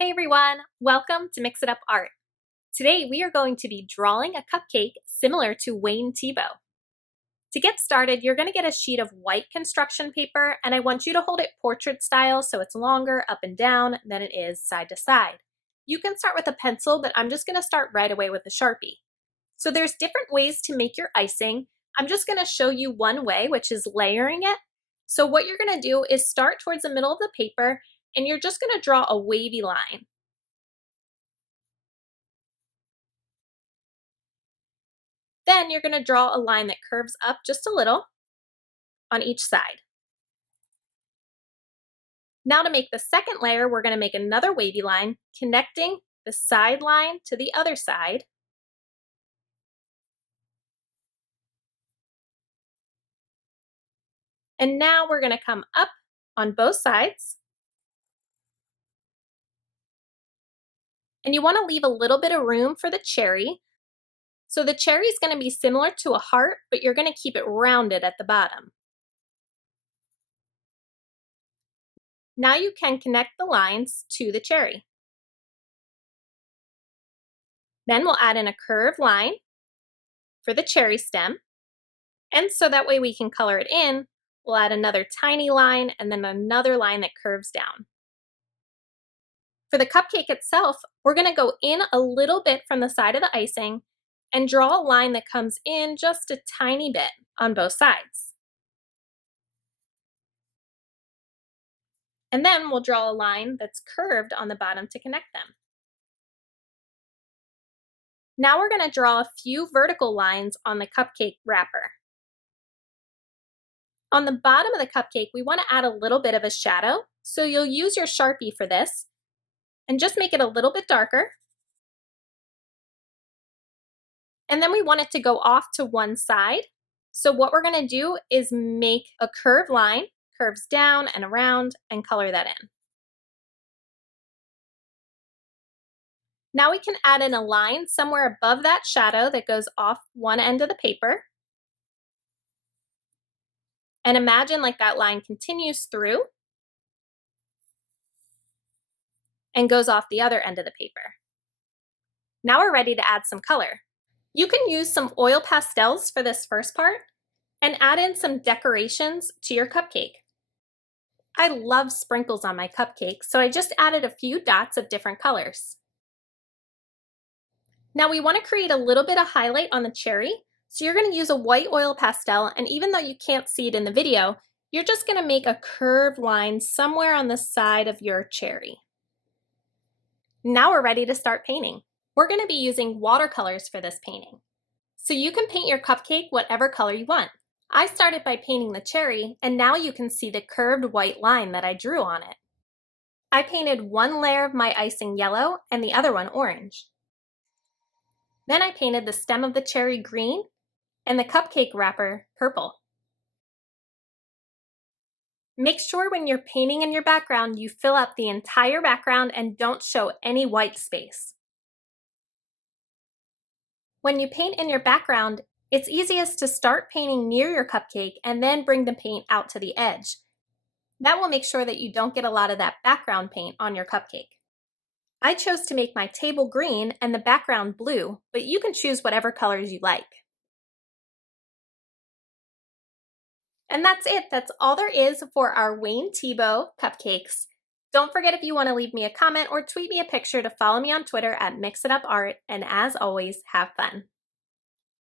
Hey everyone, welcome to Mix It Up Art. Today we are going to be drawing a cupcake similar to Wayne Thiebaud. To get started, you're going to get a sheet of white construction paper and I want you to hold it portrait style so it's longer up and down than it is side to side. You can start with a pencil, but I'm just going to start right away with a Sharpie. So there's different ways to make your icing. I'm just going to show you one way, which is layering it. So what you're going to do is start towards the middle of the paper and you're just going to draw a wavy line. Then you're going to draw a line that curves up just a little on each side. Now to make the second layer, we're going to make another wavy line connecting the side line to the other side. And now we're going to come up on both sides. And you want to leave a little bit of room for the cherry. So the cherry is going to be similar to a heart, but you're going to keep it rounded at the bottom. Now you can connect the lines to the cherry. Then we'll add in a curved line for the cherry stem. And so that way we can color it in, we'll add another tiny line and then another line that curves down. For the cupcake itself, we're going to go in a little bit from the side of the icing and draw a line that comes in just a tiny bit on both sides. And then we'll draw a line that's curved on the bottom to connect them. Now we're going to draw a few vertical lines on the cupcake wrapper. On the bottom of the cupcake, we want to add a little bit of a shadow, so you'll use your Sharpie for this and just make it a little bit darker. And then we want it to go off to one side. So what we're going to do is make a curved line, curves down and around, and color that in. Now we can add in a line somewhere above that shadow that goes off one end of the paper. And imagine like that line continues through and goes off the other end of the paper. Now we're ready to add some color. You can use some oil pastels for this first part and add in some decorations to your cupcake. I love sprinkles on my cupcake, so I just added a few dots of different colors. Now we want to create a little bit of highlight on the cherry, so you're going to use a white oil pastel, and even though you can't see it in the video, you're just going to make a curved line somewhere on the side of your cherry. Now we're ready to start painting. We're going to be using watercolors for this painting. So you can paint your cupcake whatever color you want. I started by painting the cherry, and now you can see the curved white line that I drew on it. I painted one layer of my icing yellow and the other one orange. Then I painted the stem of the cherry green and the cupcake wrapper purple. Make sure when you're painting in your background, you fill up the entire background and don't show any white space. When you paint in your background, it's easiest to start painting near your cupcake and then bring the paint out to the edge. That will make sure that you don't get a lot of that background paint on your cupcake. I chose to make my table green and the background blue, but you can choose whatever colors you like. And that's it. That's all there is for our Wayne Thiebaud cupcakes. Don't forget, if you want to leave me a comment or tweet me a picture, to follow me on Twitter at MixItUpArt, and as always, have fun.